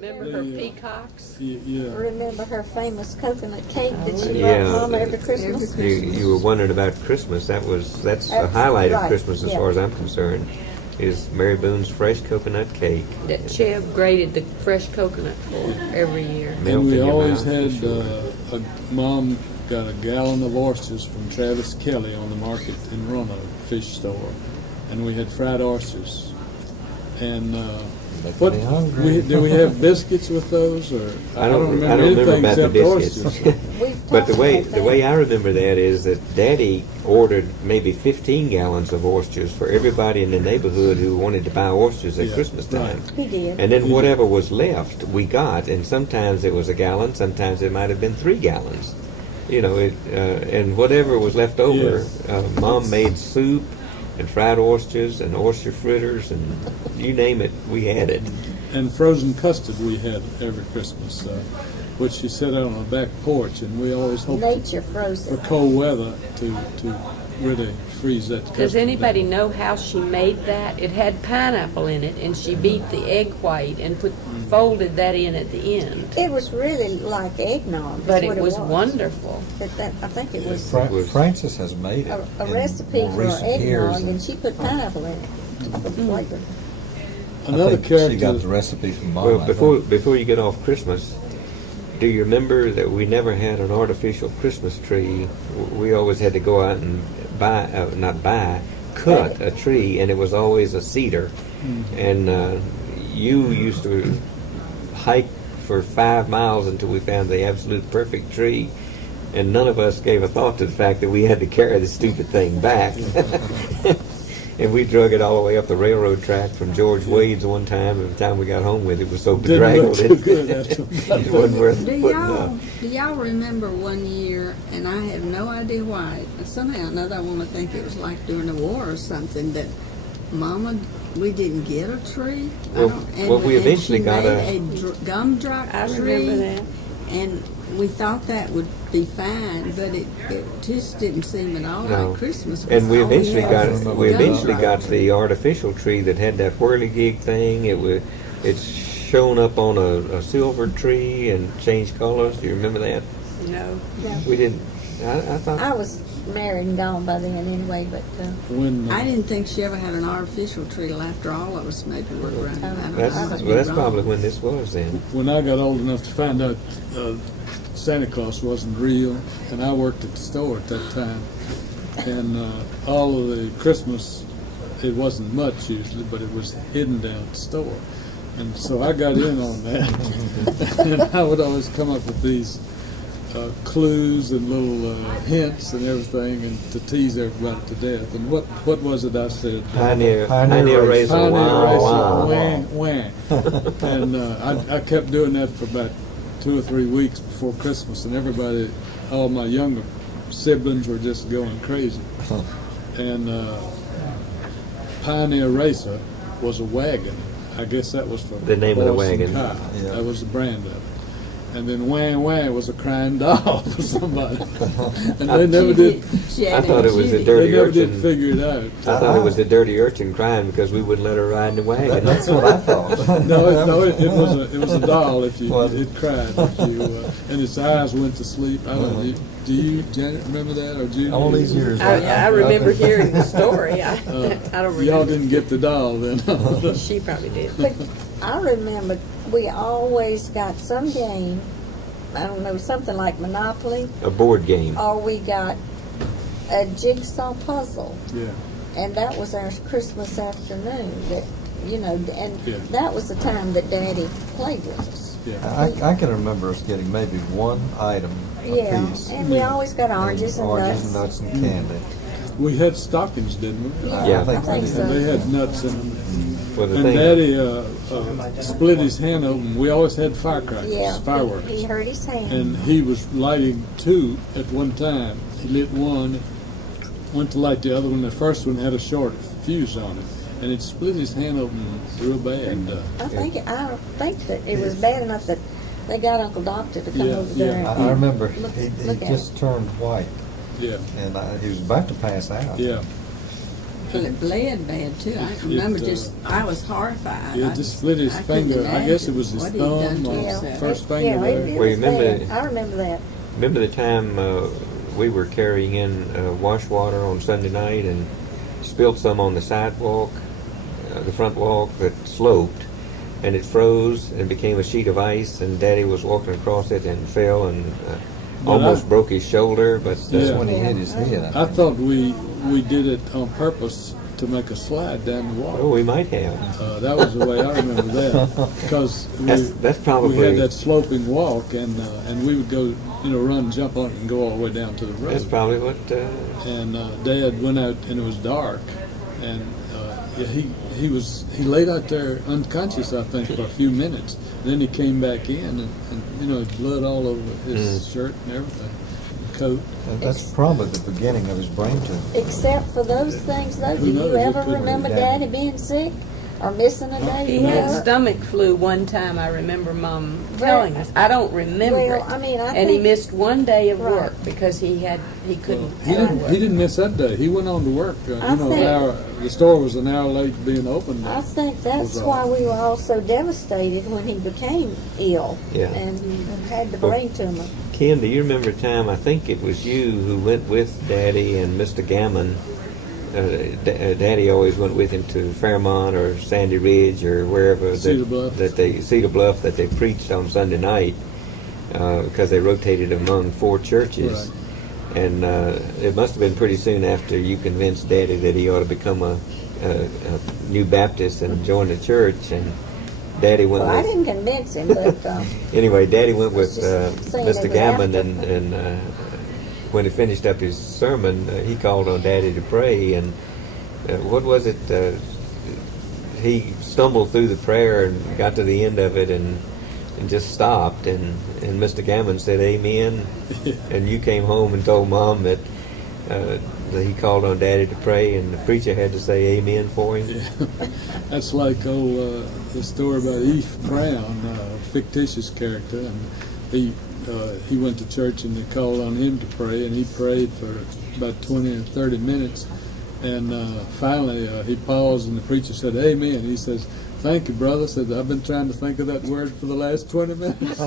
Remember her peacocks? Yeah. Remember her famous coconut cake that she Yeah. brought Mama every Christmas? You were wondering about Christmas. That's the highlight of right, Christmas as yeah. far as I'm concerned. Is Mary Boone's fresh coconut cake. That Cheb grated the fresh coconut for every year. Melt And we in your always mouth, had, for sure. Mom got a gallon of oysters from Travis Kelly on the market in Roanoke fish store. And we had fried oysters. And what me hungry. do we have biscuits with those, or I don't remember anything about the except biscuits. oysters. We've But talked the way about that. I remember that is that Daddy ordered maybe 15 gallons of oysters for everybody in the neighborhood who wanted to buy oysters at Yeah, Christmas time. right. He did. And then whatever was left, we got, and sometimes it was a gallon, sometimes it might have been 3 gallons. You know, and whatever was left over, Yes. Mom made soup and fried oysters and oyster fritters and you name it, we had it. And frozen custard we had every Christmas, which she set out on the back porch, and we always hoped Nature for frozen. cold weather to really freeze that custard. Does anybody down. know how she made that? It had pineapple in it, and she beat the egg white and folded that in at the end. It was really like eggnog. is But what it was wonderful. I think it was Frances has made it a in recipe more for recent years, eggnog, and she put pineapple in it for the flavor. Another I think character. she got the recipe from Mom. Well, I think. before you get off Christmas, do you remember that we never had an artificial Christmas tree? We always had to go out and cut a tree, and it was always a cedar. And you used to hike for 5 miles until we found the absolute perfect tree, and none of us gave a thought to the fact that we had to carry the stupid thing back. And we drug it all the way up the railroad track from George Wade's one time. And by the time we got home with it, it was so Didn't bedraggled. look too good after It wasn't worth Do putting y'all up. do y'all remember one year, and I have no idea why, somehow or another I want to think it was like during the war or something, that Mama, we didn't get a tree. Well, we eventually got a gumdrop I tree. remember that. And we thought that would be fine, but it just didn't seem at all No. like Christmas. And we all eventually had got was a we eventually gumdrop got tree. the artificial tree that had that whirligig thing. It's shown up on a silver tree and changed colors. Do you remember that? No. We didn't. I thought. I was married and gone by then anyway, but When I didn't think she ever had an artificial tree till after all of us maybe were around. I don't know. I That's could be well, that's wrong. probably when this was then. when I got old enough to find out Santa Claus wasn't real, and I worked at the store at that time, and all of the Christmas, it wasn't much usually, but it was hidden down at the store. And so I got in on that, and I would always come up with these clues and little hints and everything, and to tease everybody to death. And what was it I said? Pioneer Pioneer Razor. Pioneer Wow, Racer, wow. wah. And I kept doing that for about 2 or 3 weeks before Christmas, and everybody, all my younger siblings were just going crazy. And Pioneer Racer was a wagon. I guess that was for The name of the Boston wagon. Car. Yeah. That was the brand of it. And then Wham Wham was a crying doll for somebody. And they never did. I thought it was a They dirty never did urchin. figure it out. I thought it was a dirty urchin crying because we wouldn't let her ride in the wagon. That's what I thought. No, it was a doll. If you Was it cried, if you and its eyes went to sleep. I don't know. Do you, Janet, remember that, or Judy? All these years. I remember hearing the story. I don't Y'all remember. didn't get the doll then. She probably did. but I remember we always got some game. I don't know, something like Monopoly, A board game. or we got a jigsaw puzzle. Yeah. And that was our Christmas afternoon. That and Yeah. that was the time that Daddy played with us. Yeah. I can remember us getting maybe one item Yeah, apiece. and we always got oranges and Oranges nuts. and candy. We had stockings, didn't we? Yeah. I think I think we so. And they had nuts in them. Well, the And thing. Daddy split his hand open. We always had firecrackers, Yeah, fireworks. he hurt his hand. And he was lighting 2 at one time. He lit one, went to light the other one. The first one had a short fuse on it, and it split his hand open real bad. I think that it was bad enough that they got Uncle Doctor to come Yeah, over there. yeah. And I remember look he at just turned white, Yeah, and he was about to pass out. yeah. Well, it bled bad too. I remember I was horrified. Yeah, I just split his I couldn't finger. I guess it imagine was his what he'd done thumb to or himself. first Yeah, finger there. it Well, was remember- bad. I remember that. Remember the time we were carrying in wash water on Sunday night and spilled some on the sidewalk, the front walk that sloped, and it froze and became a sheet of ice, and Daddy was walking across it and fell and But almost I- broke his shoulder, but That's Yeah. when he hit his head. I thought we did it on purpose to make a slide down the oh, wall. we might have. That was the way I remember that, because That's probably we had that sloping walk, and we would go, run, jump on it, and go all the way down to the road. that's probably what. And Dad went out, and it was dark, and yeah, he laid out there unconscious, I think, for a few minutes. Then he came back in, and blood all over his shirt and everything, coat. And that's probably the beginning of his brain tumor. Except for those things, though, Who do knows? you It ever could be. remember Yeah. Daddy being sick or missing a day? He had stomach flu one time, I remember Mom telling us. I don't remember Well, it. I mean, I And he think- missed one day of Right. work because he couldn't He go to didn't. work. He didn't miss that day. He went on to work. I think- The store was an hour late being open. I think that's Was why all. we were all so devastated when he became ill Yeah. and had the brain tumor. Ken, do you remember a time? I think it was you who went with Daddy and Mr. Gammon. Daddy always went with him to Fairmont or Sandy Ridge or wherever Cedar Bluff. Cedar Bluff that they preached on Sunday night because they rotated among 4 churches. Right. And it must have been pretty soon after you convinced Daddy that he ought to become a new Baptist and join the church. And Daddy went Well, I with. didn't convince him, but Anyway, Daddy went with Just saying Mr. it was Gammon, after. and when he finished up his sermon, he called on Daddy to pray. And what was it? He stumbled through the prayer and got to the end of it, and just stopped. And Mr. Gammon said, "Amen." And you came home and told Mom that he called on Daddy to pray, and the preacher had to say amen for him. Yeah. That's like the story about Eve Brown, a fictitious character, and he went to church and they called on him to pray, and he prayed for about 20 or 30 minutes, and finally he paused and the preacher said amen. He says, "Thank you, brother." Said, "I've been trying to think of that word for the last 20 minutes."